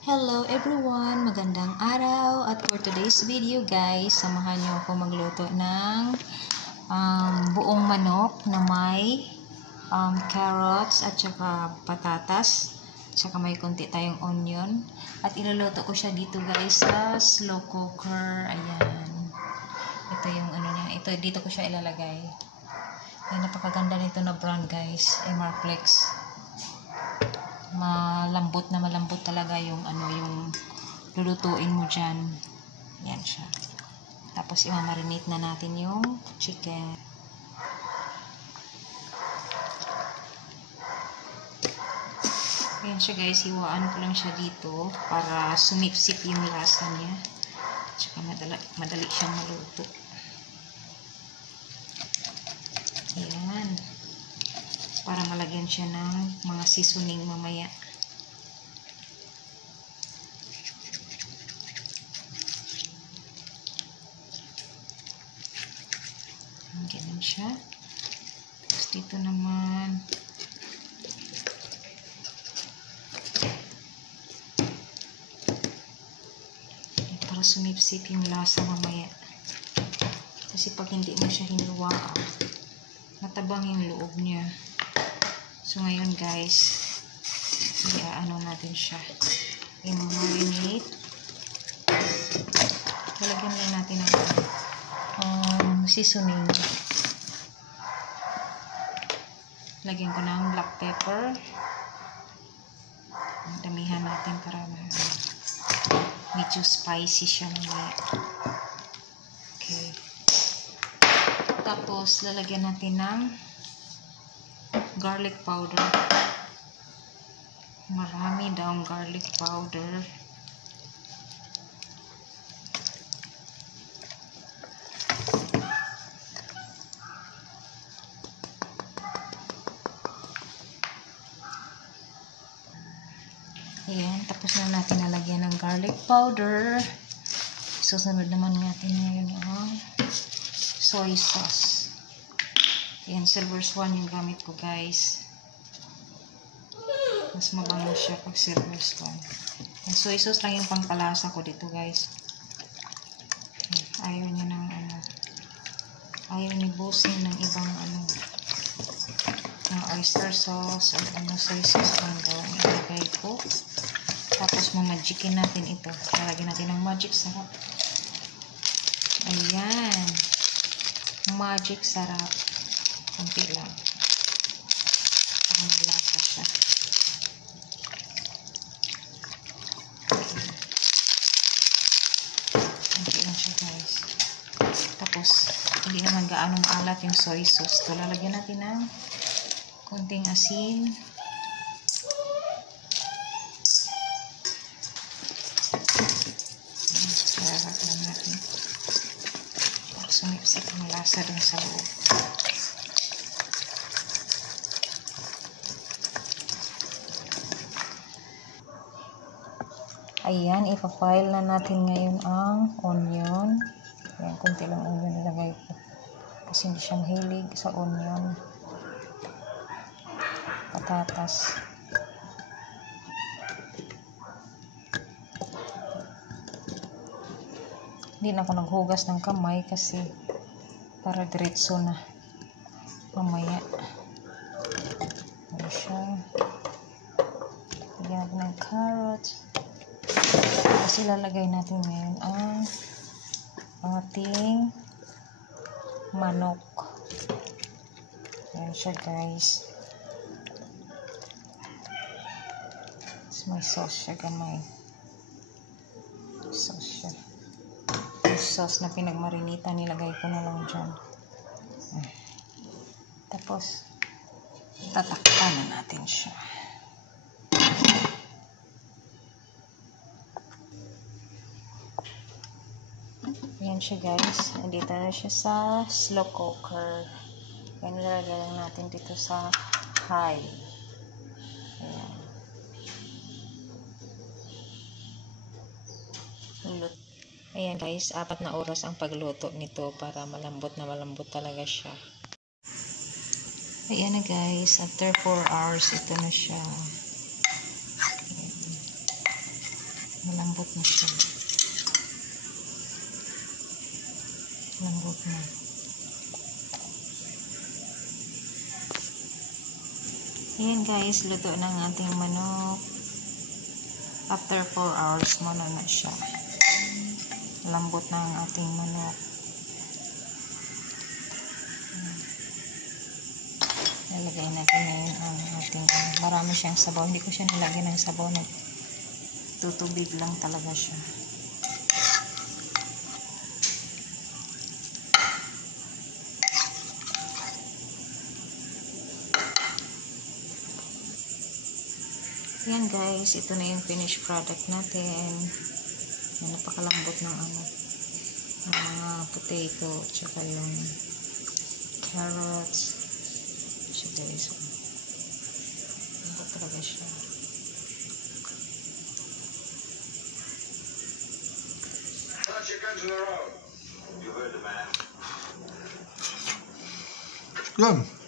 Hello everyone! Magandang araw! At for today's video guys, samahan niyo ako magluto ng buong manok na may carrots at saka patatas. Saka may konti tayong onion. At iluluto ko siya dito guys sa slow cooker. Ayan. Ito yung ano niya. Ito, dito ko siya ilalagay. Ay, napakaganda nito na brand guys. Marflex. Malambot talaga yung yung lulutuin mo dyan. Yan siya. Tapos i-marinate na natin yung chicken. Yan siya guys, hiwaan ko lang siya dito para sumipsip yung lasa niya. Tsaka madali siyang maluto. Ayan. Para malagyan siya ng mga seasoning mamaya. Ganyan siya. Tapos dito naman para sumipsip yung lasa mamaya. Kasi pag hindi mo siya hiniwaan, matabang yung loob niya. So ngayon guys, i-ano natin siya, i-marinate. Lalagyan lang natin ng seasoning. Lagyan ko ng black pepper. Damihan natin para medyo spicy siya mamaya. Okay. Tapos lalagyan natin ng garlic powder. Marami daw ang garlic powder. Ayan, tapos na natin nalagyan ng garlic powder. Susunod naman natin ngayon ang soy sauce. Ayan, Silver Swan yung gamit ko guys. Mas mabango siya pag Silver Swan. Ayan, soy sauce lang yung pangpalasa ko dito guys. Ayaw niya ng ayaw ni bossing ng ibang ng oyster sauce o soy sauce lang daw ang ilagay ko. Tapos mamagikin natin ito. Lalagyan natin ng magic sarap. Ayan. Magic sarap. Kunti lang. Ang lasa siya. Kunti lang siya guys. Tapos, hindi naman gaano maalat yung soy sauce. So, lalagyan natin ng kunting asin. Sarap lang natin. Para sumipsip ang lasa dun sa loob. Ayan, ipapile na natin ngayon ang onion. Ayan, kunti lang onion nilagay ko. Kasi hindi siya mahilig sa onion. Patatas. Hindi na ako naghugas ng kamay kasi para diretso na mamaya. Ayan siya. Lagyan natin ng carrots. Kasi lalagay natin ngayon ang ating manok. Ayan siya guys. May sauce siya gamay. Sauce siya. Yung sauce na pinagmarinita nilagay ko na lang dyan. Tapos tatakpan na natin siya. Ayan siya guys. Nandito na siya sa slow cooker. Ayan, nilagay lang natin dito sa high. Ayan. Ayan guys, 4 na oras ang pagluto nito para malambot talaga siya. Ayan na guys, after 4 hours ito na siya. Malambot na siya. Lambot na. Ayan guys, luto ng ating manok. After 4 hours mo na siya. Lambot na ang ating manok. Nalagay natin ngayon ang ating, marami siyang sabaw. Hindi ko siya nilagyan ng sabaw. Tutubig lang talaga siya. Yan guys, ito na yung finished product natin. Yan, napakalambot ng mga potato, tsaka yung carrots. Siya guys, lambot talaga siya. Touch your guns on the road. You heard the man. Good.